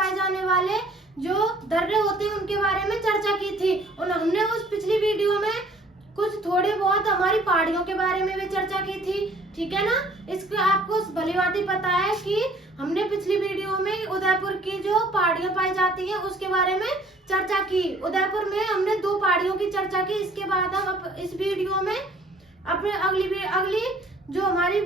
पाए जाने वाले जो दर्रे होते हैं उनके बारे में चर्चा की थी। और हमने उस पिछली वीडियो में कुछ थोड़े बहुत हमारी पहाड़ियों के बारे में भी चर्चा की थी, ठीक है ना। इसके आपको भली भांति पता है कि हमने पिछली वीडियो में उदयपुर की जो पहाड़ियां पाई जाती हैं उसके बारे में चर्चा की। उदयपुर में हमने 2 पहाड़ियों की चर्चा की। इसके बाद हम इस वीडियो में अपने अगली जो हमारी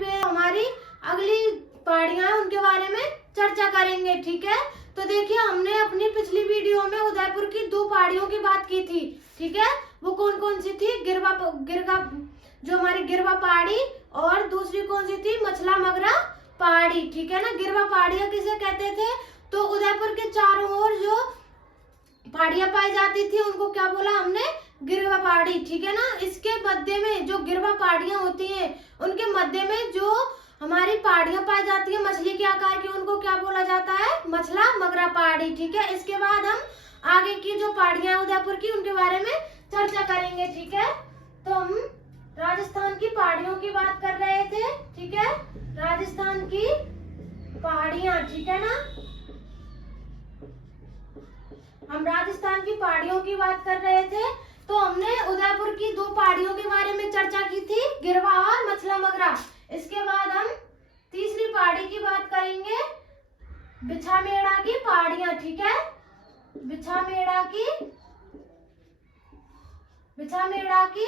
अगली पहाड़ियां हैं उनके बारे में चर्चा करेंगे, ठीक है। तो देखिए, हमने अपनी पिछली वीडियो में उदयपुर की 2 पहाड़ियों की बात की थी, ठीक है। वो कौन कौन सी थी? गिरवा जो हमारी गिरवा पहाड़ी, और दूसरी कौन सी थी? मछला मगरा पहाड़ी, ठीक है ना। गिरवा पहाड़ियां किसे कहते थे? तो उदयपुर के चारों ओर जो पहाड़ियां पाई जाती थी उनको क्या बोला हमने? गिरवा पहाड़ी, ठीक है ना। इसके मध्य में जो गिरवा पहाड़ियां होती हैं उनके मध्य में जो हमारी पहाड़ियां पाई जाती है मछली के आकार की, उनको क्या बोला जाता है? मछला मगरा पहाड़ी, ठीक है। इसके बाद हम आगे की जो पहाड़ियां उदयपुर की उनके बारे में चर्चा करेंगे, ठीक है। तो हम राजस्थान की पहाड़ियों की बात कर रहे थे, ठीक है। राजस्थान की पहाड़ियां, ठीक है ना। हम राजस्थान की पहाड़ियों की बात कर रहे थे। तो हमने उदयपुर की 2 पहाड़ियों के बारे में चर्चा की थी, गिरवा और मछला मगरा। इसके बाद हम तीसरी पहाड़ी की बात करेंगे, बिछामेड़ा की पहाड़ियां, ठीक है। बिछामेड़ा की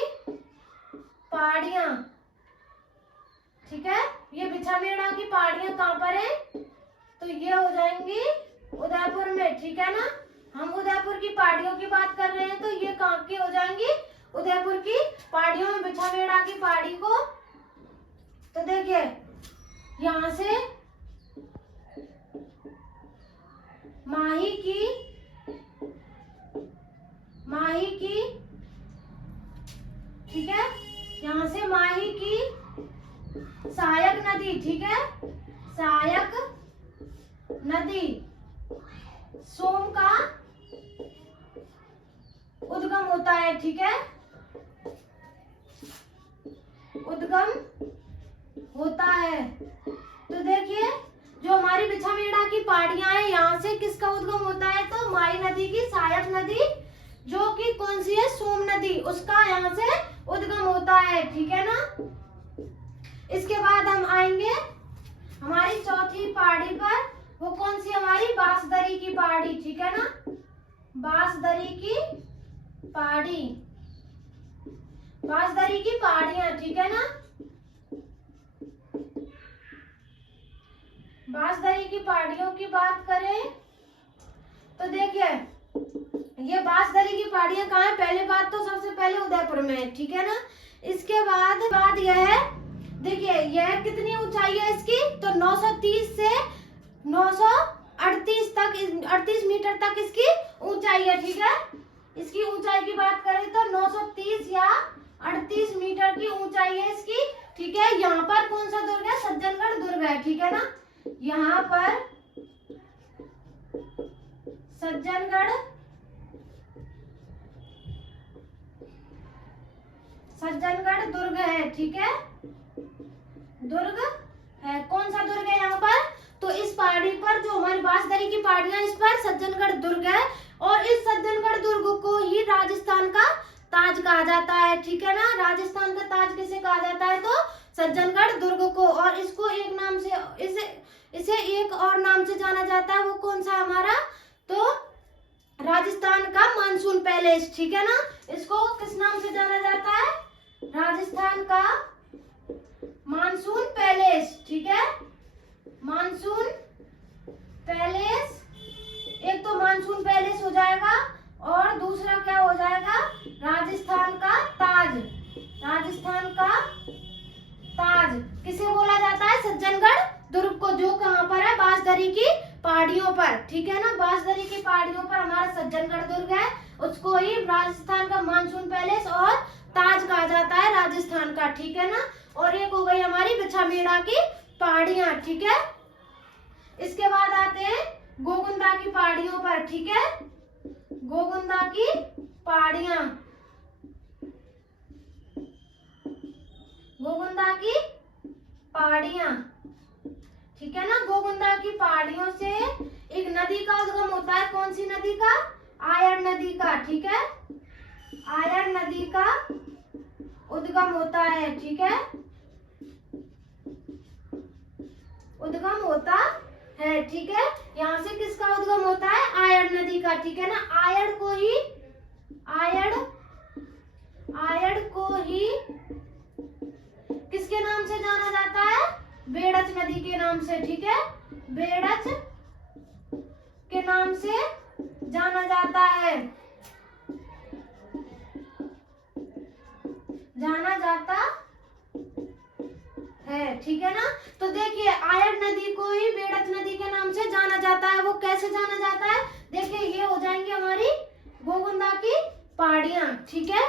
पहाड़ियां, ठीक है। ये बिछामेड़ा की पहाड़ियां कहाँ पर है? तो ये हो जाएंगी उदयपुर में, ठीक है ना। हम उदयपुर की पहाड़ियों की बात कर रहे हैं तो ये कहाँ की हो जाएंगी? उदयपुर की पहाड़ियों में बिछामेड़ा की पहाड़ी को। तो देखिए, यहाँ से माही की, ठीक है। यहाँ से माही की सहायक नदी, ठीक है। सहायक नदी सोम का उद्गम होता है, ठीक है। उद्गम होता है। तो देखिए, जो हमारी बिछामेड़ा की पहाड़ियां हैं यहाँ से किसका उद्गम होता है? तो माही नदी की सहायक नदी, जो कि कौन सी है? सोम नदी, उसका यहाँ से उद्गम होता है, ठीक है ना। इसके बाद हम आएंगे हमारी चौथी पहाड़ी पर। वो कौन सी? हमारी बांसदरी की पहाड़ी, ठीक है ना। बांसदरी की पहाड़ियां, ठीक है ना। बांसदरी की पहाड़ियों की बात करें तो देखिए, ये बांसदरी की पहाड़ियां कहाँ है? पहले बात तो सबसे पहले उदयपुर में है, ठीक है ना। इसके बाद यह है, देखिए यह कितनी ऊंचाई है इसकी? तो 930 से 938 मीटर तक इसकी ऊंचाई है, ठीक है। इसकी ऊंचाई की बात करें तो 930 या 38 मीटर की ऊंचाई है इसकी, ठीक है। यहाँ पर कौन सा दुर्ग है? सज्जनगढ़ दुर्ग है, ठीक है ना। यहाँ पर सज्जनगढ़ दुर्ग है, ठीक है। दुर्ग है, कौन सा दुर्ग है यहाँ पर? तो इस पहाड़ी पर जो हमारी बांसदरी की पहाड़ियां, इस पर सज्जनगढ़ दुर्ग है। और इस सज्जनगढ़ दुर्ग को ही राजस्थान का ताज कहा जाता है, ठीक है ना। राजस्थान का ताज किसे कहा जाता है? तो सज्जनगढ़ दुर्ग को। और इसको एक नाम से इसे एक और नाम से जाना जाता है। वो कौन सा हमारा? तो राजस्थान का मानसून पैलेस, ठीक है ना। इसको किस नाम से जाना जाता है? राजस्थान का मानसून पैलेस, ठीक है। मानसून पैलेस, एक तो मानसून पैलेस हो जाएगा और दूसरा क्या हो जाएगा? राजस्थान का ताज। राजस्थान का ताज किसे बोला जाता है? सज्जनगढ़ दुर्ग को, जो कहाँ पर है? बांसदरी की पहाड़ियों पर, ठीक है ना। बांसदरी की पहाड़ियों पर हमारा सज्जनगढ़ दुर्ग है, उसको ही राजस्थान का मानसून पैलेस और ताज कहा जाता है राजस्थान का, ठीक है ना। और एक हो गई हमारी बिछामेड़ा की पहाड़ियां, ठीक है। इसके बाद आते हैं गोगुंदा की पहाड़ियों पर, ठीक है। गोगुंदा की पहाड़ियां, गोगुंदा की पहाड़ियां, ठीक है ना। गोगुंदा की पहाड़ियों से एक नदी का उद्गम होता है, कौन सी नदी का? आयड़ नदी का, ठीक है, आयड़ नदी का उद्गम होता है, ठीक है, उद्गम होता है, ठीक है। यहाँ से किसका उद्गम होता है? आयड़ नदी का, ठीक है ना। आयड़ को ही किसके नाम से जाना जाता है? बेड़च नदी के नाम से, ठीक है, बेड़च के नाम से जाना जाता है, ठीक है ना। तो देखिए आयड़ नदी को ही बेड़च नदी के नाम से जाना जाता है। वो कैसे जाना जाता है? देखिए ये हो जाएंगी हमारी गोगुंदा की पहाड़ियां, ठीक है,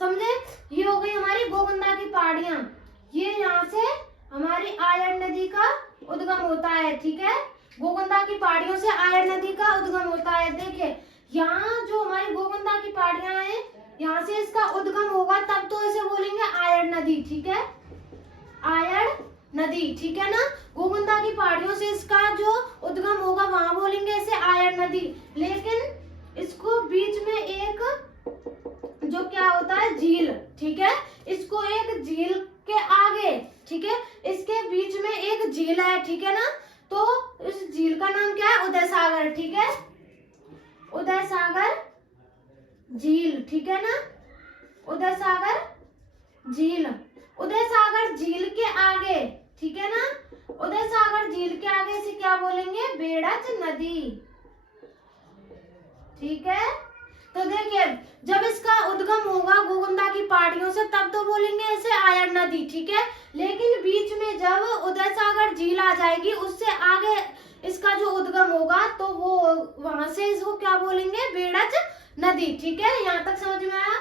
समझे। ये हो गई हमारी गोगुंदा की पहाड़ियां। ये यहाँ से हमारी आयड़ नदी का उद्गम होता है, ठीक है, गोगुंदा की पहाड़ियों से आयड़ नदी का उद्गम होता है। देखिए यहाँ जो हमारी गोगुंदा की पहाड़ियां हैं, यहाँ से इसका उद्गम होगा तब तो इसे बोलेंगे आयड़ नदी, ठीक है, आयड़ नदी, ठीक है ना। गोगुंदा की पहाड़ियों से इसका जो उद्गम होगा वहां बोलेंगे इसे आयड़ नदी। लेकिन इसको बीच में एक जो क्या होता है? झील, ठीक है, इसको एक झील के आगे, ठीक है, इसके बीच में एक झील है, ठीक है ना। तो इस झील का नाम क्या है? उदय सागर, ठीक है, उदय सागर झील, ठीक है ना, उदय सागर झील। उदय सागर झील के आगे, ठीक है ना, उदय सागर झील के आगे से क्या बोलेंगे? बेड़च नदी, ठीक है। तो देखिए जब इसका उद्गम होगा गोगुंदा की पहाड़ियों से तब तो बोलेंगे इसे आयड़ नदी, ठीक है। लेकिन बीच में जब उदय सागर झील आ जाएगी उससे आगे इसका जो उद्गम होगा तो वो वहां से इसको क्या बोलेंगे? बेड़च नदी, ठीक है। यहाँ तक समझ में आया?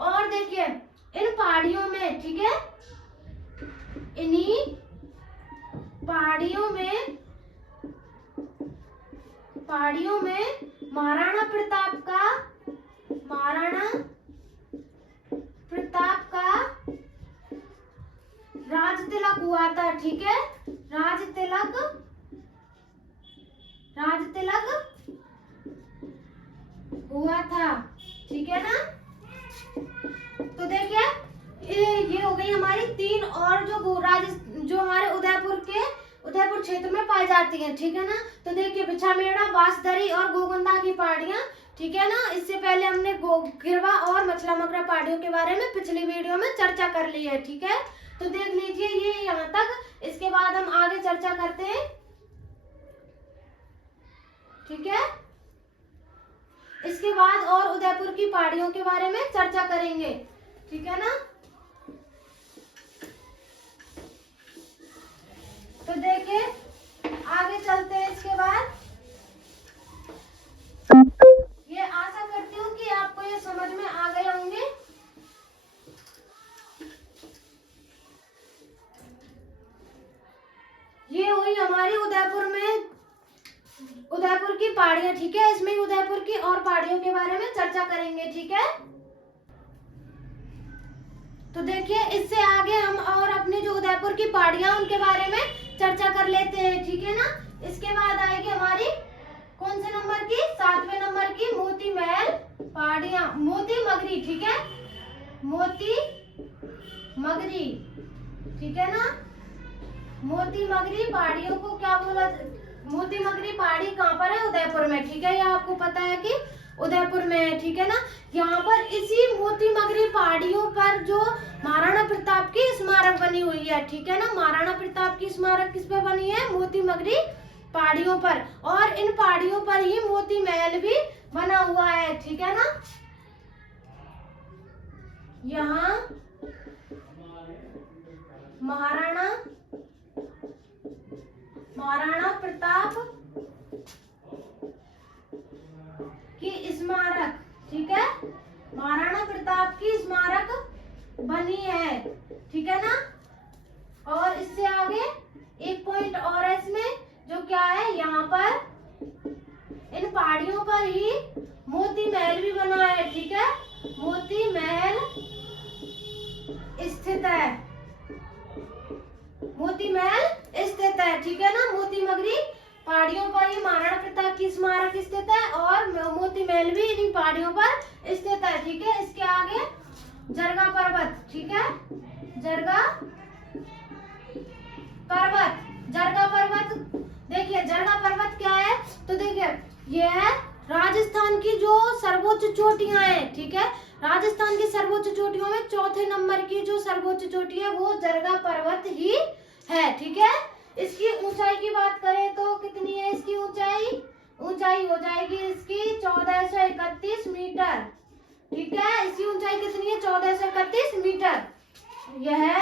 और देखिए इन पहाड़ियों में, ठीक है, इन्हीं पहाड़ियों में महाराणा प्रताप का राज तिलक हुआ था, ठीक है, राज तिलक हुआ था, ठीक है ना। तो देखिए ये हो गई हमारी तीन और जो हमारे उदयपुर क्षेत्र में पाई जाती हैं, ठीक है ना। तो देखिए बिछामेड़ा, बांसदरी और गोगुंदा की पहाड़ियां, ठीक है ना। इससे पहले हमने गिरवा और मछला मगरा पहाड़ियों के बारे में पिछली वीडियो में चर्चा कर ली है, ठीक है। तो देख लीजिए ये यहाँ तक। इसके बाद हम आगे चर्चा करते हैं, ठीक है। इसके बाद और उदयपुर की पहाड़ियों के बारे में चर्चा करेंगे, ठीक है ना। तो देखिए आगे चलते हैं। इसके बाद ये आशा करती हूँ कि आपको ये समझ में आ गए होंगे। ये हुई हमारी उदयपुर की पहाड़ियां, ठीक है। इसमें उदयपुर की और पहाड़ियों के बारे में चर्चा करेंगे, ठीक है। तो देखिए इससे आगे हम और अपनी जो उदयपुर की पहाड़ियां उनके बारे में चर्चा कर लेते हैं, ठीक है ना। इसके बाद आएगी हमारी कौन से नंबर की? 7वें नंबर की मोती महल पहाड़ियां, मोती मगरी, ठीक है, मोती मगरी, ठीक है ना। मोती मगरी पहाड़ियों को क्या बोला? मोती मगरी पहाड़ी कहाँ पर है? उदयपुर में, ठीक है। ये आपको पता है कि उदयपुर में है, ठीक है ना। यहाँ पर इसी मोती मगरी पहाड़ियों पर जो महाराणा प्रताप की स्मारक बनी हुई है, ठीक है ना। महाराणा प्रताप की स्मारक किस पे बनी है? मोती मगरी पहाड़ियों पर। और इन पहाड़ियों पर ही मोती महल भी बना हुआ है, ठीक है ना। यहाँ महाराणा प्रताप की स्मारक, ठीक है, महाराणा प्रताप की स्मारक बनी है, ठीक है ना। और इससे आगे एक पॉइंट और है इसमें, जो क्या है, यहाँ पर इन पहाड़ियों पर ही मोती महल भी बना है, ठीक है। मोती महल स्थित है, मोती महल स्थित है, ठीक है ना। मोती मगरी पहाड़ियों पर ही महाराणा प्रताप की स्मारक स्थित है और मोती महल भी इन्हीं पहाड़ियों पर स्थित है। ठीक है, इसके आगे जरगा पर्वत। ठीक है, जरगा पर्वत। जरगा पर्वत, देखिए जरगा पर्वत क्या है, तो देखिए ये है राजस्थान की जो सर्वोच्च चोटियां हैं। ठीक है, राजस्थान की सर्वोच्च चोटियों में चौथे नंबर की जो सर्वोच्च चोटी है वो जरगा पर्वत ही है। ठीक है, इसकी ऊंचाई की बात करें तो कितनी है इसकी ऊंचाई? ऊंचाई हो जाएगी इसकी 1431 मीटर। ठीक है, इसकी ऊंचाई कितनी है? 1431 मीटर। यह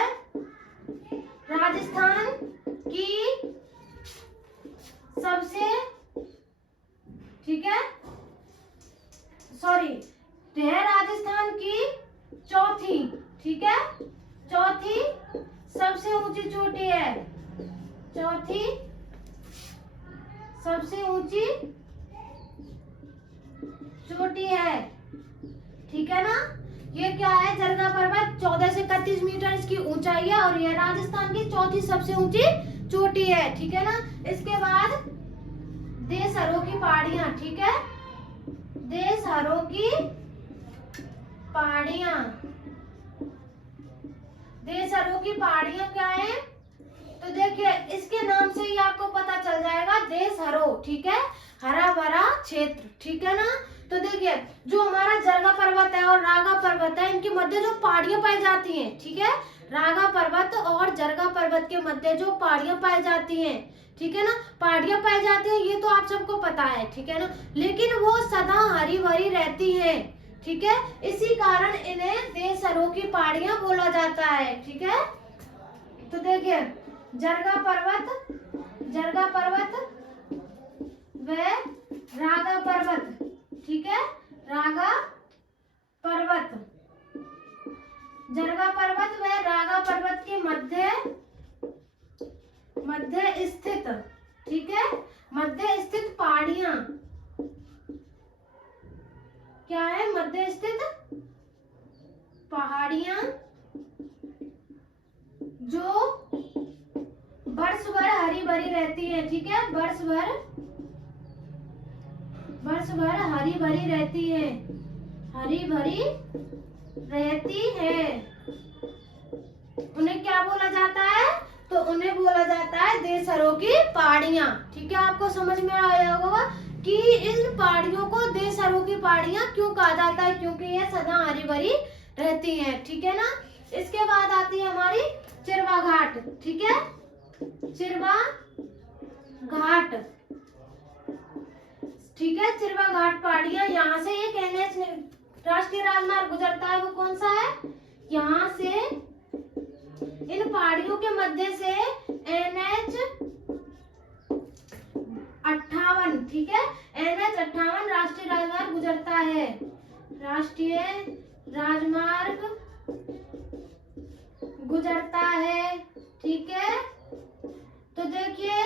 राजस्थान की सबसे, ठीक है, सॉरी, यह राजस्थान की चौथी, ठीक है, चौथी सबसे ऊंची चोटी है। चौथी सबसे ऊंची चोटी है। ठीक है ना, ये क्या है? जरगा पर्वत 14 से 31 मीटर इसकी ऊंचाई है और यह राजस्थान की चौथी सबसे ऊंची चोटी है। ठीक है ना, इसके बाद देशहरों की पहाड़ियां। ठीक है, देशहरों की पहाड़ियां। देशहरों की पहाड़ियां क्या है? तो देखिए इसके नाम से ही आपको पता चल जाएगा, देशहरों। ठीक है, हरा भरा क्षेत्र। ठीक है ना, तो देखिए जो हमारा जरगा पर्वत है और रागा पर्वत है, इनके मध्य जो पहाड़ियां पाई जाती हैं, ठीक है, रागा पर्वत और जरगा पर्वत के मध्य जो पहाड़ियां पाई जाती हैं, ठीक है ना, पहाड़ियां पाई जाती हैं, ये तो आप सबको पता है। ठीक है ना, लेकिन वो सदा हरी भरी रहती हैं। ठीक है, इसी कारण इन्हें देशहरों की पहाड़ियां बोला जाता है। ठीक है, तो देखिए जरगा पर्वत व रागा पर्वत। ठीक है, रागा पर्वत, जरगा पर्वत व रागा पर्वत के मध्य स्थित, ठीक है, मध्य स्थित पहाड़ियां क्या है? मध्य स्थित पहाड़ियां जो वर्ष भर हरी भरी रहती है। ठीक है, वर्ष भर हरी भरी रहती है, हरी भरी रहती है। उन्हें क्या बोला जाता है? तो उन्हें बोला जाता है देशहरों की पहाड़ियां। ठीक है, आपको समझ में आया होगा कि इन पहाड़ियों को देशहरों की पहाड़ियां क्यों कहा जाता है, क्योंकि ये सदा हरी भरी रहती हैं। ठीक है ना, इसके बाद आती है हमारी चिरवा घाट। ठीक है, चिरवा घाट। ठीक है, चिरवा घाट पहाड़ियां, यहाँ से एक एनएच राष्ट्रीय राजमार्ग गुजरता है, वो कौन सा है? यहाँ से इन पहाड़ियों के मध्य से NH 58, ठीक है, NH 58 राष्ट्रीय राजमार्ग गुजरता है। राष्ट्रीय राजमार्ग गुजरता है। ठीक है, तो देखिए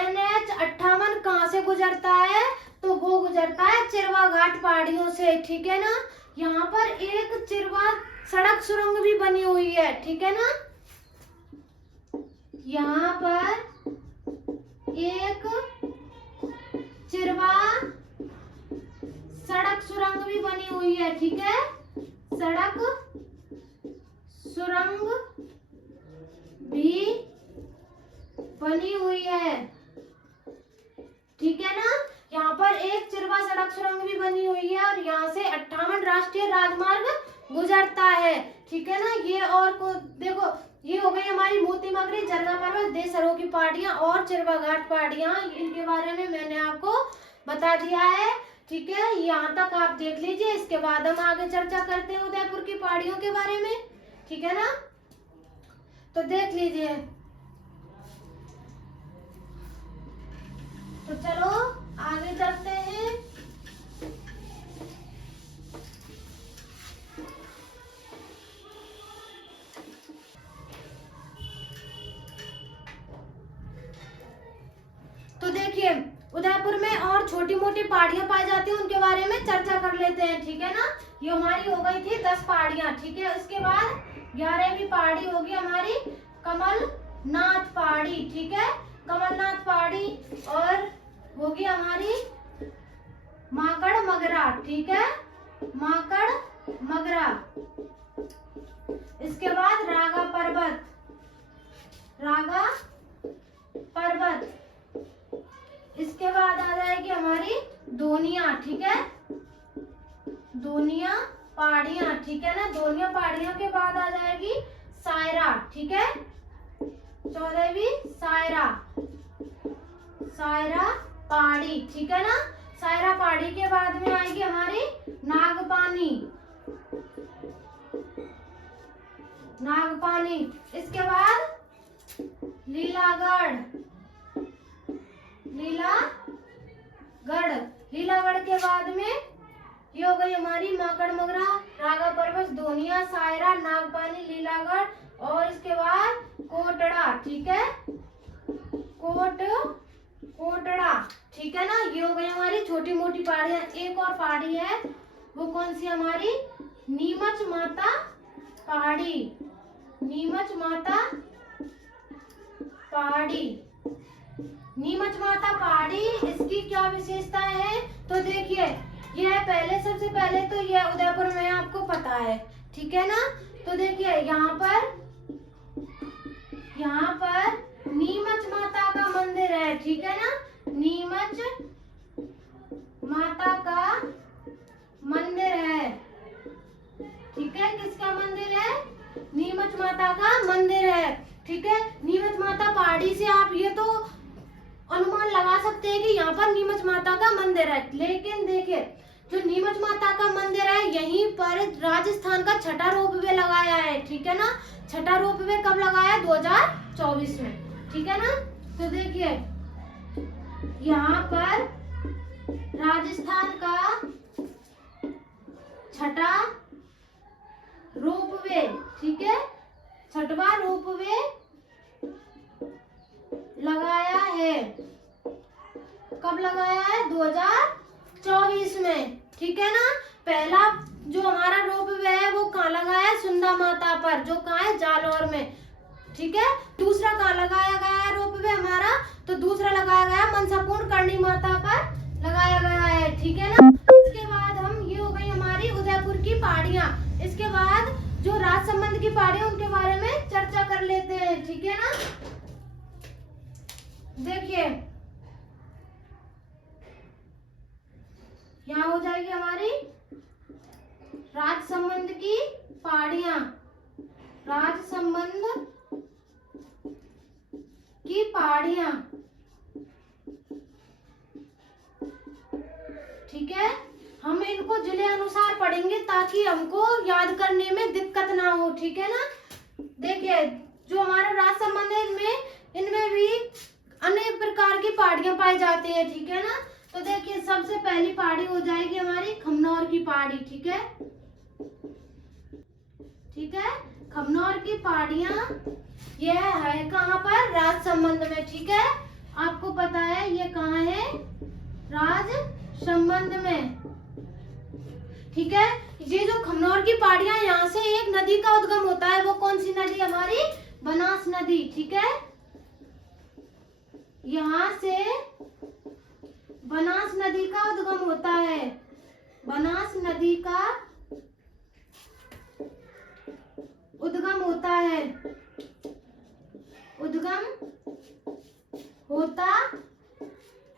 NH 58 कहाँ से गुजरता है? तो वो गुजरता है चिरवा घाट पहाड़ियों से। ठीक है ना, यहाँ पर एक चिरवा सड़क सुरंग भी बनी हुई है। ठीक है ना, यहाँ पर एक चिरवा सड़क सुरंग भी बनी हुई है। ठीक है, सड़क सुरंग भी बनी हुई है। ठीक है ना, यहाँ पर एक चिरवा सड़क सुरंग भी बनी हुई है और यहाँ से 58 राष्ट्रीय राजमार्ग गुजरता है। ठीक है ना, ये और को देखो, ये हो गई हमारी मोती मगरी, जरगा पर्वत, देशहरों की पहाड़ियां और चिरवा घाट पहाड़ियां। इनके बारे में मैंने आपको बता दिया है। ठीक है, यहाँ तक आप देख लीजिए, इसके बाद हम आगे चर्चा करते हैं उदयपुर की पहाड़ियों के बारे में। ठीक है ना, तो देख लीजिए। तो चलो आगे चलते हैं। तो देखिए उदयपुर में और छोटी मोटी पहाड़ियां पाई जाती हैं, उनके बारे में चर्चा कर लेते हैं। ठीक है ना, ये हमारी हो गई थी 10 पहाड़ियां। ठीक है, उसके बाद 11वीं पहाड़ी होगी हमारी कमलनाथ पहाड़ी। ठीक है, कमलनाथ पहाड़ी। होगी हमारी माकड़ मगरा, ठीक है, माकड़ मगरा। इसके बाद रागा पर्वत, रागा पर्वत। इसके बाद आ जाएगी हमारी दोनिया, ठीक है, दोनिया पहाड़ियां, ठीक है ना। दोनिया पहाड़ियों के बाद आ जाएगी सायरा, ठीक है, 14वीं सायरा, सायरा पहाड़ी, ठीक है ना। सायरा पहाड़ी के बाद में आएगी हमारी नागपानी, नागपानी। इसके बाद लीलागढ़, लीलागढ़। लीलागढ़ के बाद में ये हो गई हमारी माकड़ मगरा, रागा पर्वत, दोनिया, सायरा, नागपानी, लीलागढ़। और इसके बाद कोटड़ा, ठीक है, कोटड़ा, ठीक है ना। ये हो गई हमारी छोटी मोटी पहाड़ियां। एक और पहाड़ी है, वो कौन सी हमारी नीमच माता पहाड़ी, नीमच माता पहाड़ी, नीमच माता पहाड़ी। इसकी क्या विशेषता है तो देखिए, यह पहले सबसे पहले तो यह उदयपुर में आपको पता है, ठीक है ना। तो देखिए यहाँ पर नीमच माता का मंदिर है, ठीक है ना, नीमच माता का मंदिर है, ठीक है। किसका मंदिर है? नीमच माता का मंदिर है, ठीक है। नीमच माता पहाड़ी से आप ये तो अनुमान लगा सकते हैं कि यहाँ पर नीमच माता का मंदिर है। लेकिन देखिए, जो नीमच माता का मंदिर है, यहीं पर राजस्थान का छठा रोपवे लगाया है, ठीक है ना। छठा रोपवे कब लगाया? 2024 में, ठीक है ना। तो देखिए यहाँ पर राजस्थान का छठा रोपवे, ठीक है, छठवां रोपवे लगाया है। कब लगाया है? 2024 में, ठीक है ना। पहला जो हमारा रोपवे है वो कहाँ लगाया है? सुंदा माता पर, जो कहाँ है? जालौर में, ठीक है। दूसरा कहाँ लगाया गया है रोपवे हमारा? तो दूसरा लगाया गया मनसापूर्ण करणी माता पर लगाया गया है, ठीक है ना। इसके बाद हम ये हो गई हमारी उदयपुर की पहाड़ियां। इसके बाद जो राजसमंद की पहाड़ियां, उनके बारे में चर्चा कर लेते हैं, ठीक है ना। देखिए यहाँ हो जाएगी हमारी राजसमंद की पहाड़ियां, राजसमंद की पहाड़ियां, ठीक है। हम इनको जिले अनुसार पढ़ेंगे ताकि हमको याद करने में दिक्कत ना हो, ठीक है ना। देखिए जो हमारा राजसमंद में, इनमें भी अनेक प्रकार की पहाड़ियां पाई जाती है, ठीक है ना। तो देखिए सबसे पहली पहाड़ी हो जाएगी हमारी खमनौर की पहाड़ी, ठीक है, ठीक है। खमनौर की पहाड़ियां यह है कहाँ पर? राजसमंद में, ठीक है। आपको पता है ये कहाँ है? राजसमंद में, ठीक है। ये जो खमनौर की पहाड़ियां, यहाँ से एक नदी का उद्गम होता है। वो कौन सी नदी? हमारी बनास नदी, ठीक है। यहाँ से बनास नदी का उद्गम होता है, बनास नदी का उद्गम होता है, उद्गम होता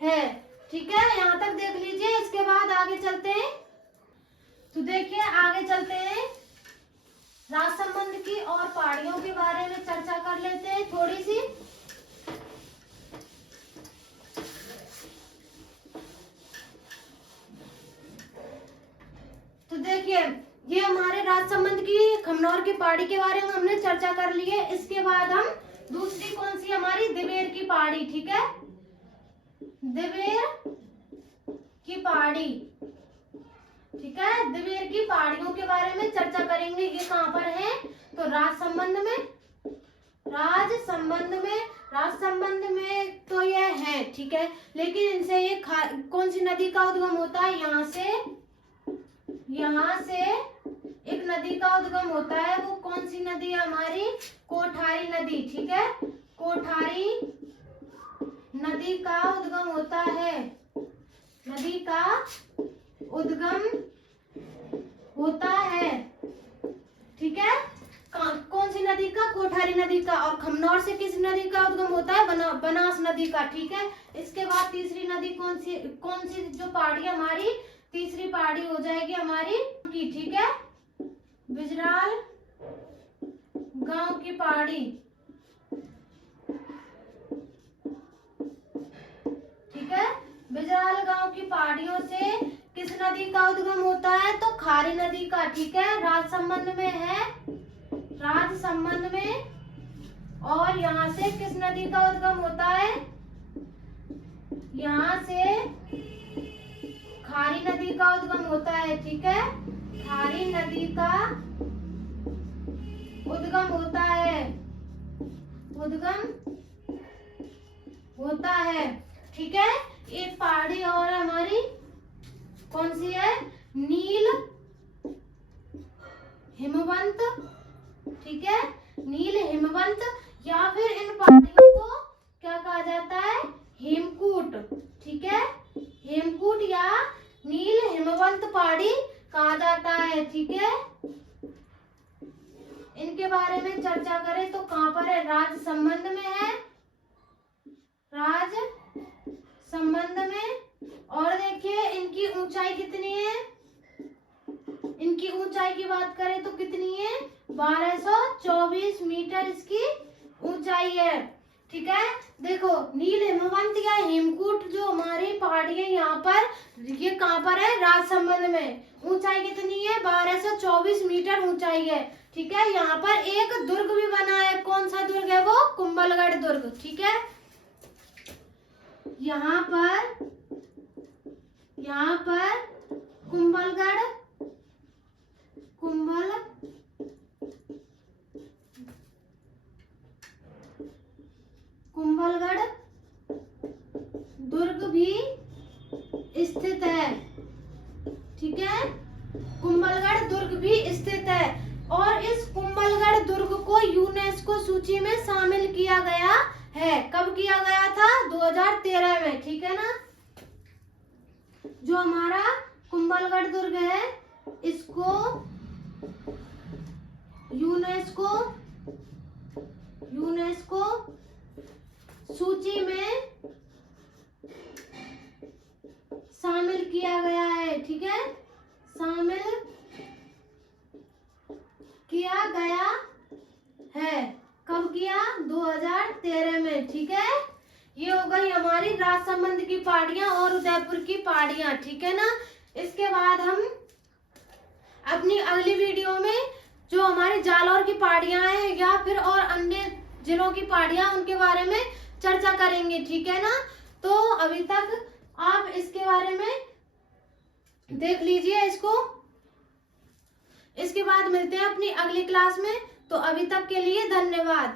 है, ठीक है। यहाँ तक देख लीजिए। इसके बाद आगे चलते हैं। तो देखिए आगे चलते हैं, राजसमंद की और पहाड़ियों के बारे में चर्चा कर लेते हैं थोड़ी सी। तो देखिए ये हमारे राजसमंद की खमनौर की पहाड़ी के बारे में हमने चर्चा कर ली है। इसके बाद हम दूसरी कौन सी? हमारी दिवेर की पहाड़ी, ठीक है, दिवेर की पहाड़ी, ठीक है। दिवेर की पहाड़ियों के बारे में चर्चा करेंगे। ये कहाँ पर है? तो राजसमंद में, राजसमंद में तो ये है, ठीक है। लेकिन इनसे ये कौन सी नदी का उद्गम होता है? यहाँ से एक नदी का उद्गम होता है। वो कौन सी नदी है? हमारी कोठारी नदी, ठीक है, कोठारी नदी। नदी का उद्गम होता है, नदी का उद्गम होता है। ठीक है, कौन सी नदी का? कोठारी नदी का। और खमनौर से किस नदी का उद्गम होता है? बनास नदी का। ठीक है, इसके बाद तीसरी नदी कौन सी जो पहाड़ी हमारी तीसरी पहाड़ी हो जाएगी हमारी की। ठीक है, बिजराल गांव की पहाड़ी। ठीक है, बिजराल गांव की पहाड़ियों से किस नदी का उद्गम होता है? तो खारी नदी का। ठीक है, राजसमंद में है, राजसमंद में। और यहाँ से किस नदी का उद्गम होता है? यहाँ से खारी नदी का उद्गम होता है। ठीक है, खारी नदी का उद्गम होता है, उद्गम होता है। ठीक है, एक पहाड़ी और हमारी कौन सी है? नील हिमवंत। ठीक है, नील हिमवंत, या फिर इन पहाड़ियों को क्या कहा जाता है? हेमकूट। ठीक है, हेमकूट या नील हिमवंत पहाड़ी कहा जाता है। ठीक है, इनके बारे में चर्चा करें तो कहाँ पर है? राजसमंद में है, राजसमंद में। और देखिए इनकी ऊंचाई कितनी है? इनकी ऊंचाई की बात करें तो कितनी है? 1224 मीटर इसकी ऊंचाई है। ठीक है, देखो नील हिमवंत या हेमकूट जो हमारी पहाड़ी है यहाँ पर, ये कहाँ पर है? राजसमंद में। ऊंचाई कितनी है? 1224 मीटर ऊंचाई है। ठीक है, यहाँ पर एक दुर्ग भी बना है। कौन सा दुर्ग है वो? कुंभलगढ़ दुर्ग। ठीक है, यहाँ पर कुंभलगढ़ दुर्ग भी स्थित है। ठीक है, कुंभलगढ़ दुर्ग भी स्थित है। और इस कुंभलगढ़ दुर्ग को यूनेस्को सूची में शामिल किया गया है। कब किया गया था? 2013 में। ठीक है ना, जो हमारा कुंभलगढ़ दुर्ग है इसको यूनेस्को सूची में शामिल किया गया है। ठीक है, शामिल किया गया है। कब किया? 2013 में। ठीक है, ये हो गई हमारी राजसमंद की पहाड़ियां और उदयपुर की पहाड़ियां। ठीक है ना, इसके बाद हम अपनी अगली वीडियो में जो हमारी जालौर की पहाड़ियां हैं या फिर और अन्य जिलों की पहाड़ियां, उनके बारे में चर्चा करेंगे। ठीक है ना, तो अभी तक आप इसके बारे में देख लीजिए इसको। इसके बाद मिलते हैं अपनी अगली क्लास में। तो अभी तक के लिए धन्यवाद।